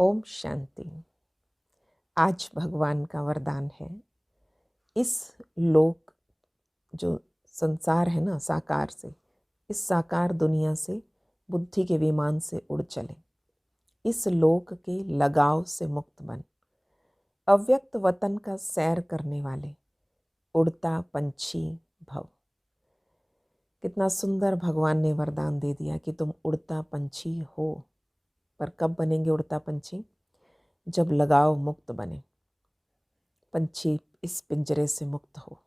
ओम शांति। आज भगवान का वरदान है, इस लोक जो संसार है ना, साकार से, इस साकार दुनिया से बुद्धि के विमान से उड़ चले, इस लोक के लगाव से मुक्त बन, अव्यक्त वतन का सैर करने वाले उड़ता पंछी भव। कितना सुंदर भगवान ने वरदान दे दिया कि तुम उड़ता पंछी हो। पर कब बनेंगे उड़ता पंछी? जब लगाव मुक्त बने, पंछी इस पिंजरे से मुक्त हो।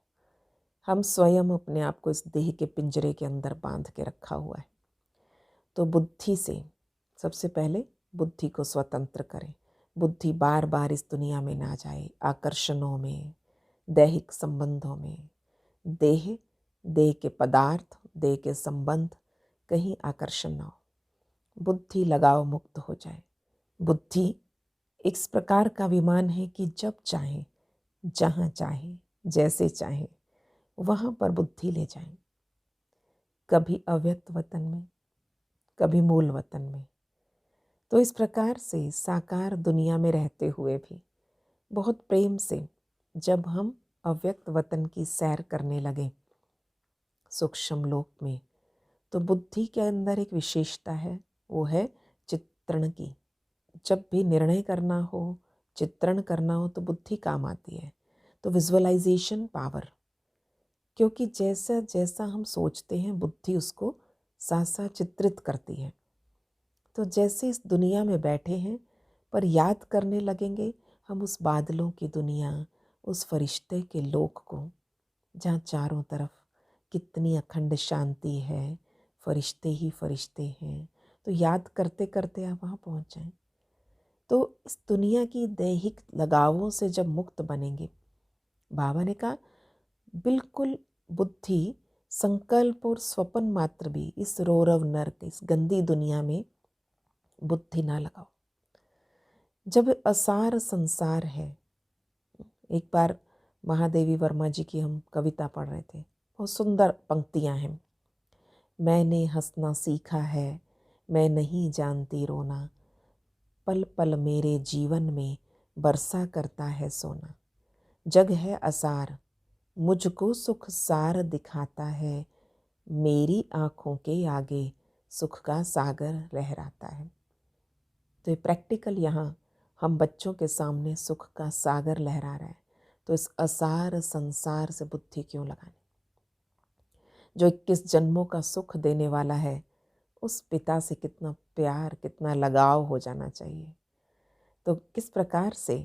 हम स्वयं अपने आप को इस देह के पिंजरे के अंदर बांध के रखा हुआ है। तो बुद्धि से सबसे पहले बुद्धि को स्वतंत्र करें। बुद्धि बार बार इस दुनिया में ना जाए, आकर्षणों में, दैहिक संबंधों में, देह के पदार्थ, देह के संबंध, कहीं आकर्षण ना हो। बुद्धि लगाव मुक्त हो जाए। बुद्धि इस प्रकार का विमान है कि जब चाहे, जहाँ चाहे, जैसे चाहे वहाँ पर बुद्धि ले जाएं। कभी अव्यक्त वतन में, कभी मूल वतन में। तो इस प्रकार से साकार दुनिया में रहते हुए भी बहुत प्रेम से जब हम अव्यक्त वतन की सैर करने लगे सूक्ष्म लोक में, तो बुद्धि के अंदर एक विशेषता है, वो है चित्रण की। जब भी निर्णय करना हो, चित्रण करना हो, तो बुद्धि काम आती है। तो विजुअलाइजेशन पावर, क्योंकि जैसा जैसा हम सोचते हैं बुद्धि उसको साथ साथ चित्रित करती है। तो जैसे इस दुनिया में बैठे हैं, पर याद करने लगेंगे हम उस बादलों की दुनिया, उस फरिश्ते के लोक को, जहाँ चारों तरफ कितनी अखंड शांति है, फरिश्ते ही फरिश्ते हैं। तो याद करते करते आप वहाँ पहुँच जाएं। तो इस दुनिया की दैहिक लगावों से जब मुक्त बनेंगे, बाबा ने कहा बिल्कुल बुद्धि संकल्प और स्वप्न मात्र भी इस रौरव नर्क, इस गंदी दुनिया में बुद्धि ना लगाओ। जब असार संसार है, एक बार महादेवी वर्मा जी की हम कविता पढ़ रहे थे, बहुत सुंदर पंक्तियां हैं। मैंने हंसना सीखा है, मैं नहीं जानती रोना, पल पल मेरे जीवन में बरसा करता है सोना। जग है असार, मुझको सुख सार दिखाता है, मेरी आँखों के आगे सुख का सागर लहराता है। तो ये प्रैक्टिकल यहाँ हम बच्चों के सामने सुख का सागर लहरा रहा है। तो इस असार संसार से बुद्धि क्यों लगानी? जो 21 जन्मों का सुख देने वाला है, उस पिता से कितना प्यार, कितना लगाव हो जाना चाहिए। तो किस प्रकार से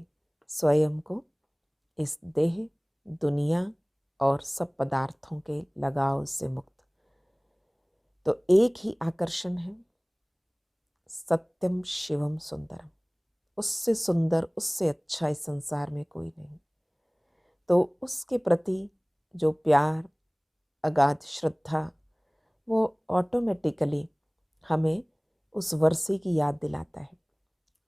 स्वयं को इस देह, दुनिया और सब पदार्थों के लगाव से मुक्त। तो एक ही आकर्षण है, सत्यम शिवम सुंदरम। उससे सुंदर, उससे अच्छा इस संसार में कोई नहीं। तो उसके प्रति जो प्यार, अगाध श्रद्धा, वो ऑटोमेटिकली हमें उस वर्षे की याद दिलाता है।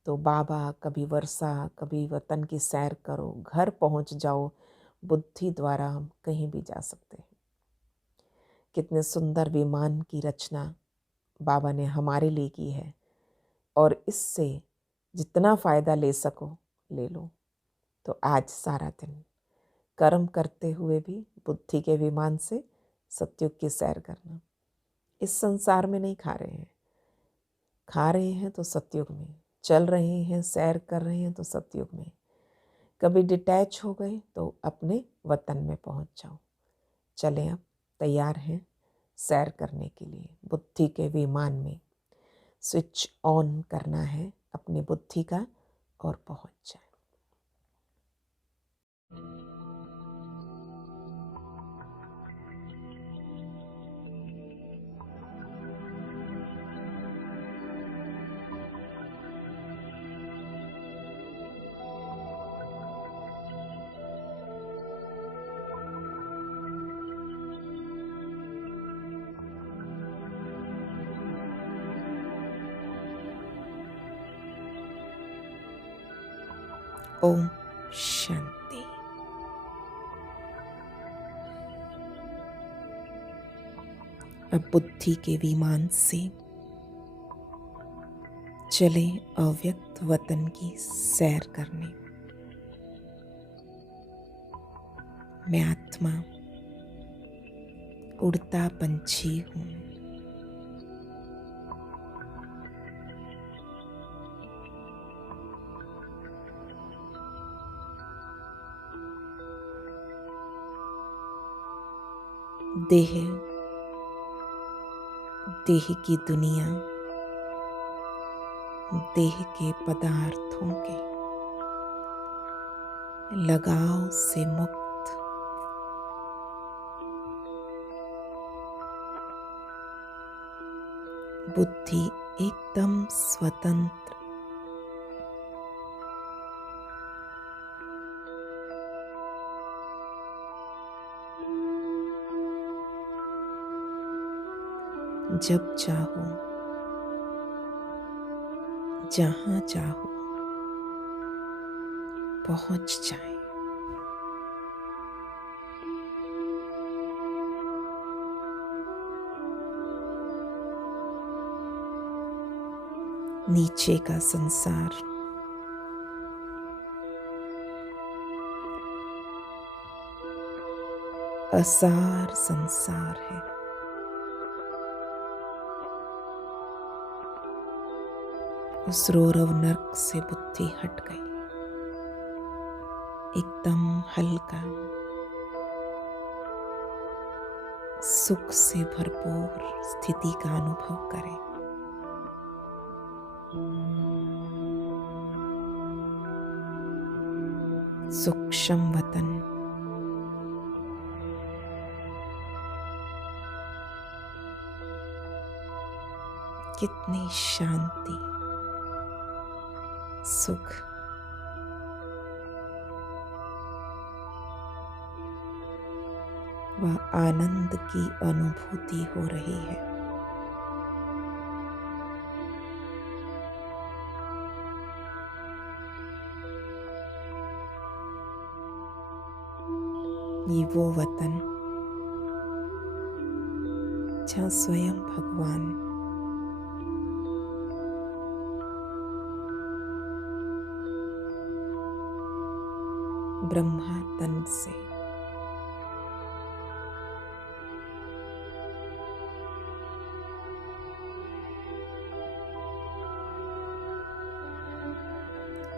तो बाबा, कभी वर्षा, कभी वतन की सैर करो, घर पहुंच जाओ। बुद्धि द्वारा हम कहीं भी जा सकते हैं। कितने सुंदर विमान की रचना बाबा ने हमारे लिए की है, और इससे जितना फ़ायदा ले सको ले लो। तो आज सारा दिन कर्म करते हुए भी बुद्धि के विमान से सतयुग की सैर करना। इस संसार में नहीं खा रहे हैं, खा रहे हैं तो सतयुग में, चल रहे हैं, सैर कर रहे हैं तो सतयुग में। कभी डिटैच हो गए तो अपने वतन में पहुंच जाओ। चलें, अब तैयार हैं सैर करने के लिए। बुद्धि के विमान में स्विच ऑन करना है अपनी बुद्धि का और पहुंच जाए। ओम शांति। अब बुद्धि के विमान से चले अव्यक्त वतन की सैर करने। मैं आत्मा उड़ता पंछी हूँ। देह की दुनिया, देह के पदार्थों के लगाव से मुक्त, बुद्धि एकदम स्वतंत्र, जब चाहो जहाँ चाहो पहुँच जाए। नीचे का संसार असार संसार है। उस रौरव नर्क से बुद्धि हट गई। एकदम हल्का, सुख से भरपूर स्थिति का अनुभव करें। सूक्ष्म वतन, कितनी शांति, सुख, व आनंद की अनुभूति हो रही है। ये वो वतन जहाँ स्वयं भगवान ब्रह्मा तन से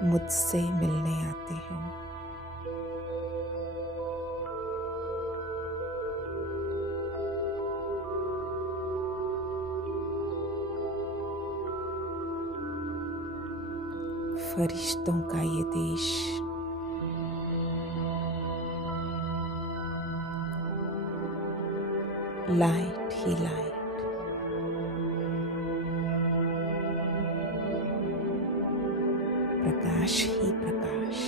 मुझसे मिलने आते हैं। फरिश्तों का ये देश लाइट ही लाइट, प्रकाश ही प्रकाश।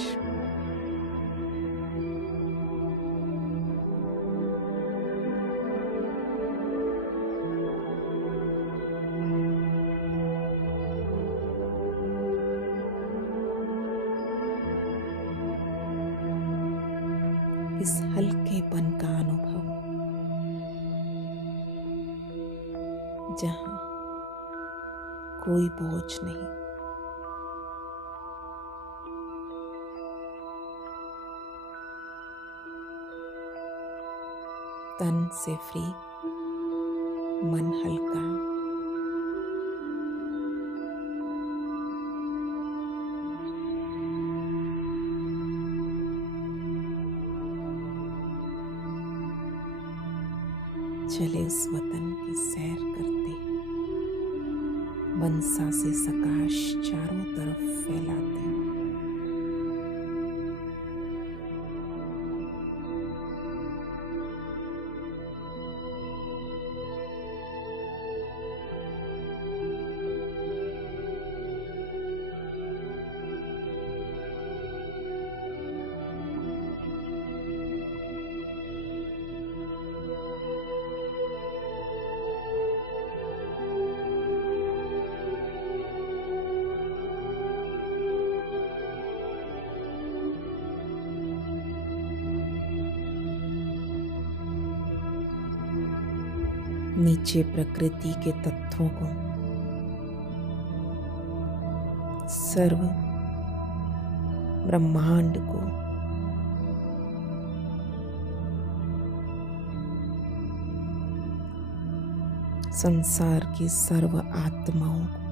इस हल्केपन का अनुभव जहाँ कोई बोझ नहीं, तन से फ्री, मन हल्का, चले उस वतन की सैर करते, मनसा से सकाश चारों तरफ फैलाते। नीचे प्रकृति के तत्वों को सर्व ब्रह्मांड को संसार की सर्व आत्माओं को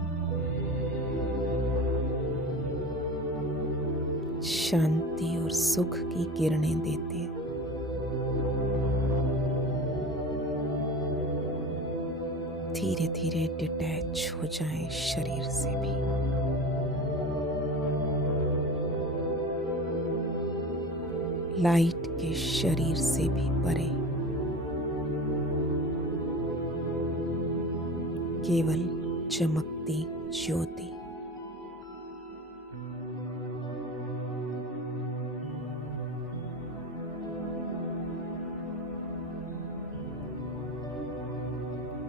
शांति और सुख की किरणें देते धीरे धीरे डिटैच हो जाएं शरीर से भी। लाइट के शरीर से भी परे केवल चमकती ज्योति।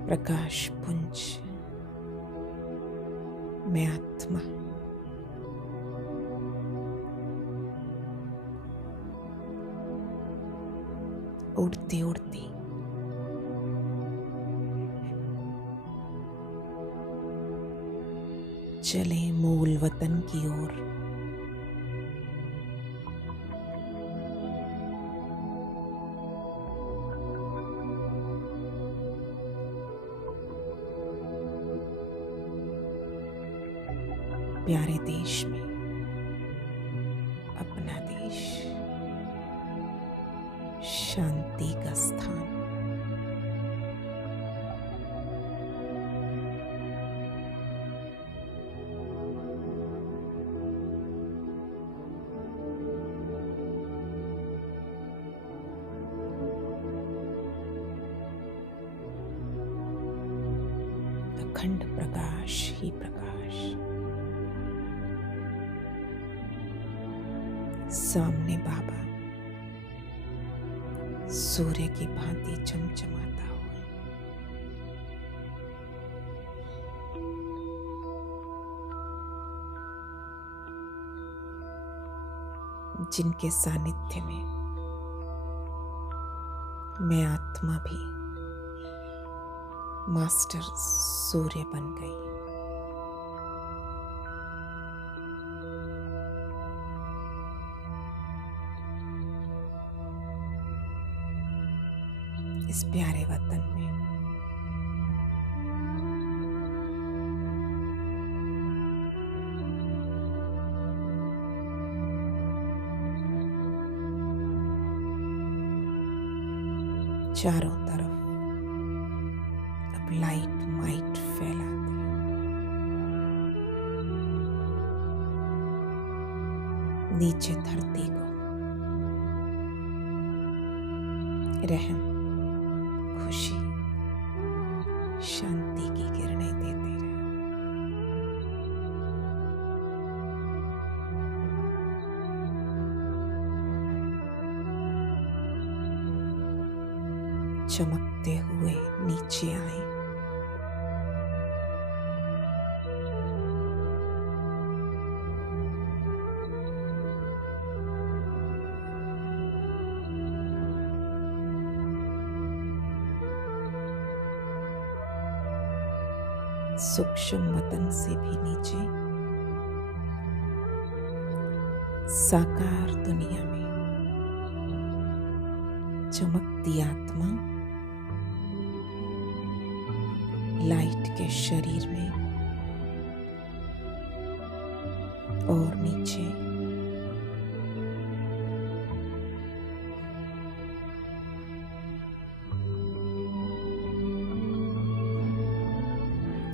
प्रकाश पुंज में आत्मा उड़ती उड़ती चले मूल वतन की ओर। प्यारे देश में, अपना देश शांति का स्थान। अखंड प्रकाश ही प्रकाश। सामने बाबा सूर्य की भांति चमचमाता हुआ। जिनके सानिध्य में मैं आत्मा भी मास्टर सूर्य बन गई। इस प्यारे वतन में चारों तरफ अब लाइट माइट फैलाते, नीचे धरती को रहम, खुशी, शांति की किरणें देते रहे। चमकते हुए नीचे आए। सूक्ष्म वतन से भी नीचे साकार दुनिया में चमकती आत्मा लाइट के शरीर में और नीचे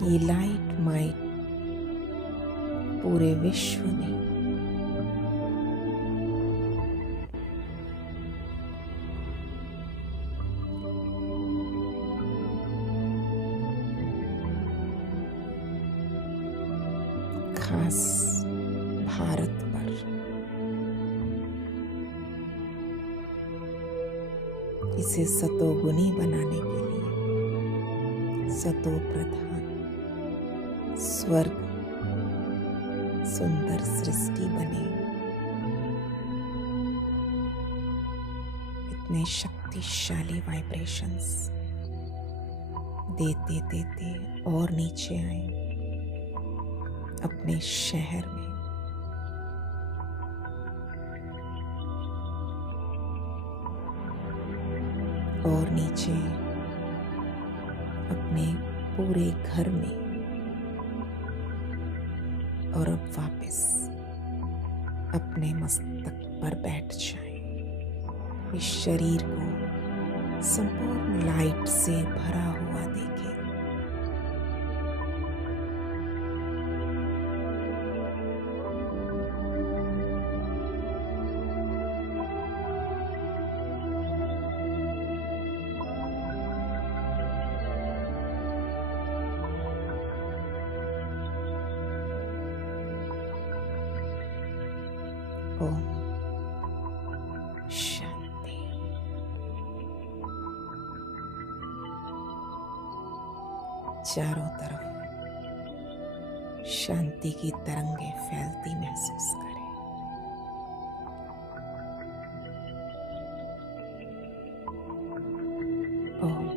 ये लाइट माइट पूरे विश्व में खास भारत पर इसे सतोगुनी बनाने के लिए सतो प्रधान स्वर्ग सुंदर सृष्टि बने। इतने शक्तिशाली वाइब्रेशंस देते देते और नीचे आए अपने शहर में। और नीचे अपने पूरे घर में, और अब वापस अपने मस्तक पर बैठ जाएं। इस शरीर को संपूर्ण लाइट से भरा हुआ देखें। ओम शांति। चारों तरफ शांति की तरंगें फैलती महसूस करें। ओम